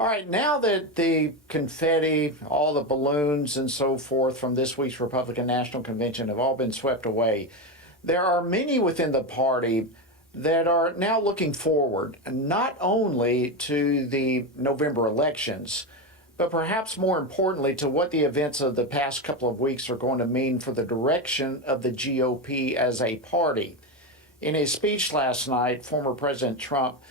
All right, now that the confetti, all the balloons and so forth from this week's Republican National Convention have all been swept away, there are many within the party that are now looking forward, not only to the November elections, but perhaps more importantly to what the events of the past couple of weeks are going to mean for the direction of the GOP as a party. In his speech last night, former President Trump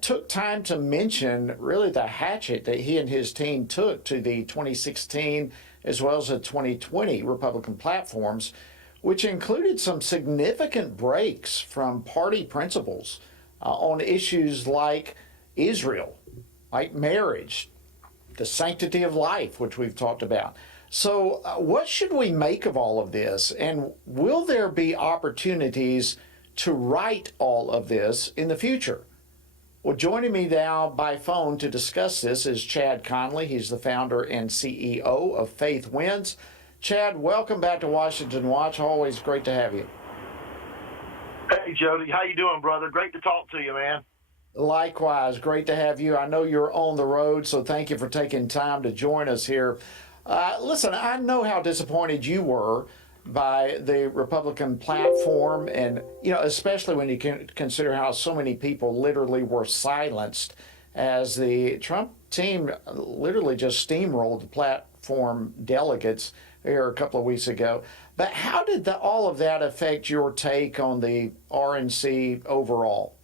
took time to mention really the hatchet that he and his team took to the 2016 as well as the 2020 Republican platforms, which included some significant breaks from party principles on issues like Israel, like marriage, the sanctity of life, which we've talked about. So what should we make of all of this? And will there be opportunities to right all of this in the future? Well, joining me now by phone to discuss this is Chad Connelly. He's the founder and CEO of Faith Wins. Chad, welcome back to Washington Watch. Always great to have you. Hey, Jody. How you doing, brother? Great to talk to you, man. Likewise, great to have you. I know you're on the road, so thank you for taking time to join us here. Listen, I know how disappointed you were by the Republican platform, and especially when you can consider how so many people literally were silenced as the Trump team literally just steamrolled the platform delegates here a couple of weeks ago. But how did all of that affect your take on the RNC overall?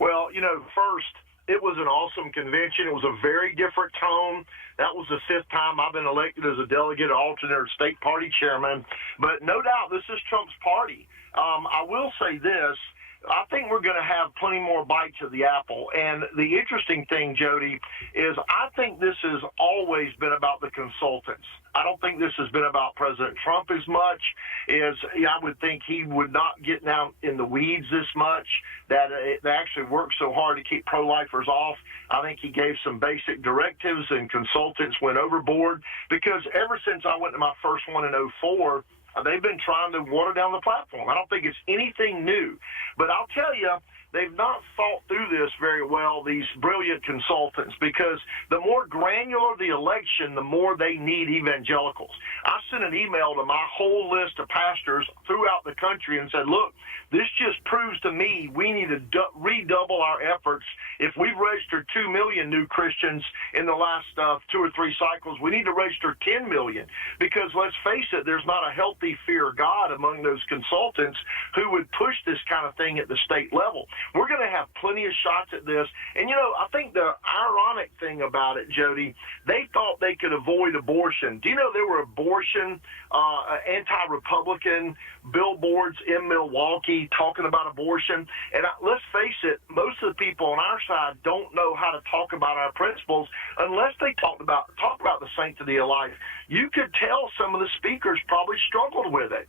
Well, first, it was an awesome convention. It was a very different tone. That was the fifth time I've been elected as a delegate, alternate, or state party chairman. But no doubt, this is Trump's party. I will say this. I think we're going to have plenty more bites of the apple. And the interesting thing, Jody, is I think this has always been about the consultants. I don't think this has been about President Trump as much as I would think he would not get down in the weeds this much, that they actually worked so hard to keep pro-lifers off. I think he gave some basic directives and consultants went overboard because ever since I went to my first one in '04, they've been trying to water down the platform. I don't think it's anything new. But I'll tell you, they've not thought through this very well, these brilliant consultants, because the more granular the election, the more they need evangelicals. I sent an email to my whole list of pastors throughout the country and said, look, this just proves to me we need to redouble our efforts. If we've registered 2 million new Christians in the last 2 or 3 cycles, we need to register 10 million because, let's face it, there's not a healthy fear of God among those consultants who would push this kind of thing at the state level. We're going to have plenty of shots at this. And, I think the ironic thing about it, Jody, they thought they could avoid abortion. Do you know there were abortion, anti-Republican billboards in Milwaukee talking about abortion? And let's face it, most of the people on our side don't know how to talk about our principles unless they talk about the sanctity of life. You could tell some of the speakers probably struggled with it.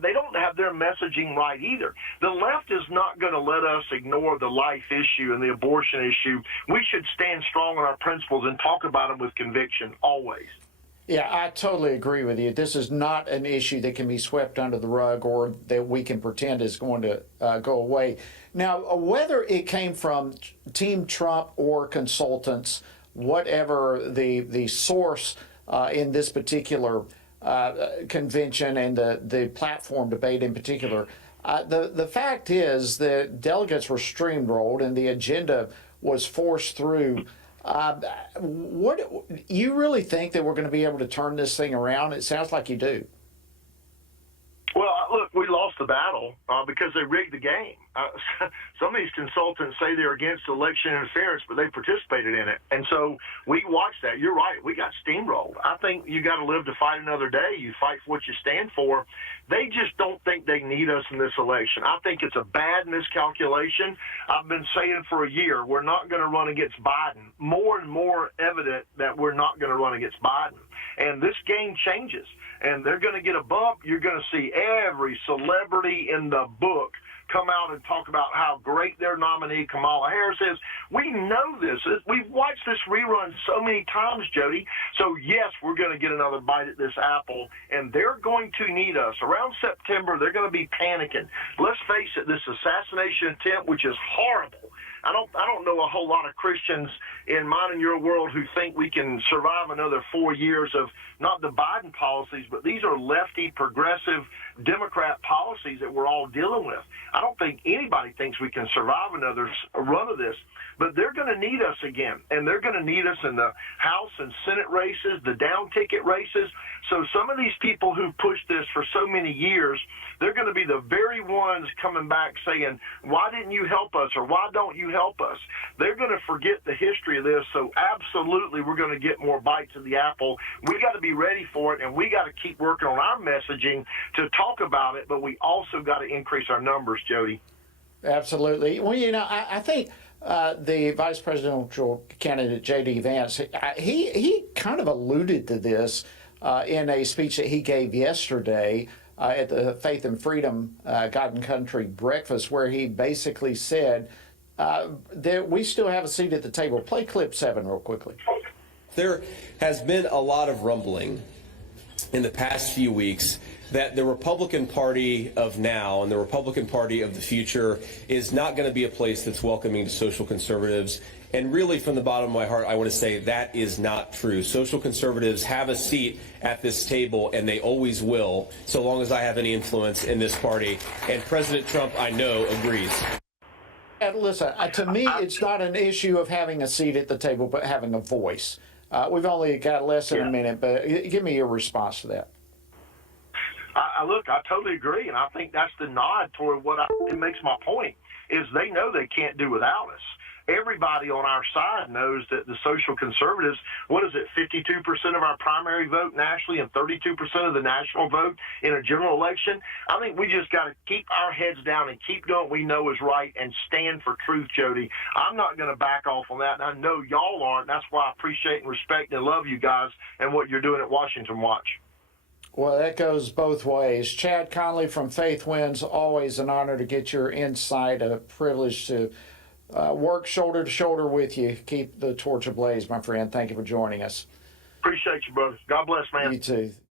They don't have their messaging right either. The left is not going to let us ignore the life issue and the abortion issue. We should stand strong on our principles and talk about them with conviction always. Yeah, I totally agree with you. This is not an issue that can be swept under the rug or that we can pretend is going to go away. Now, whether it came from Team Trump or consultants, whatever the source in this particular convention and the platform debate in particular, the fact is that delegates were steamrolled and the agenda was forced through. What you really think that we're going to be able to turn this thing around? It sounds like you do. Well, look, we lost the battle because they rigged the game. Some of these consultants say they're against election interference, but they participated in it. And so we watched that. You're right. We got steamrolled. I think you got to live to fight another day. You fight for what you stand for. They just don't think they need us in this election. I think it's a bad miscalculation. I've been saying for a year, we're not going to run against Biden. More and more evident that we're not going to run against Biden. And this game changes. And they're going to get a bump. You're going to see every celebrity in the book come out and talk about how great their nominee, Kamala Harris, is. We know this. We've watched this rerun so many times, Jody. So, yes, we're going to get another bite at this apple, and they're going to need us. Around September, they're going to be panicking. Let's face it, this assassination attempt, which is horrible, I don't know a whole lot of Christians in mine and your world who think we can survive another 4 years of not the Biden policies, but these are lefty, progressive, Democrat policies that we're all dealing with. I don't think anybody thinks we can survive another run of this, but they're going to need us again, and they're going to need us in the House and Senate races, the down ticket races. So some of these people who pushed this for so many years, they're going to be the very ones coming back saying, why didn't you help us, or why don't you help us? They're going to forget the history of this, so absolutely we're going to get more bites of the apple. We got to be ready for it, and we got to keep working on our messaging to talk about it, but we also got to increase our numbers, Jody. Absolutely. Well, I think the vice presidential candidate, J.D. Vance, he kind of alluded to this in a speech that he gave yesterday at the Faith and Freedom God and Country breakfast, where he basically said that we still have a seat at the table. Play clip 7 real quickly. There has been a lot of rumbling in the past few weeks that the Republican Party of now and the Republican Party of the future is not going to be a place that's welcoming to social conservatives. And really, from the bottom of my heart, I want to say that is not true. Social conservatives have a seat at this table, and they always will, so long as I have any influence in this party. And President Trump, I know, agrees. And listen, to me, it's not an issue of having a seat at the table, but having a voice. We've only got less than a minute, but give me your response to that. Look, I totally agree, and I think that's the nod toward it makes my point, is they know they can't do without us. Everybody on our side knows that the social conservatives, 52% of our primary vote nationally and 32% of the national vote in a general election. I think we just got to keep our heads down and keep doing what we know is right and stand for truth, Jody. I'm not going to back off on that, and I know y'all aren't. That's why I appreciate and respect and love you guys and what you're doing at Washington Watch. Well, that goes both ways. Chad Connelly from Faith Wins, always an honor to get your insight, a privilege to work shoulder to shoulder with you. Keep the torch ablaze, my friend. Thank you for joining us. Appreciate you, brother. God bless, man. You too.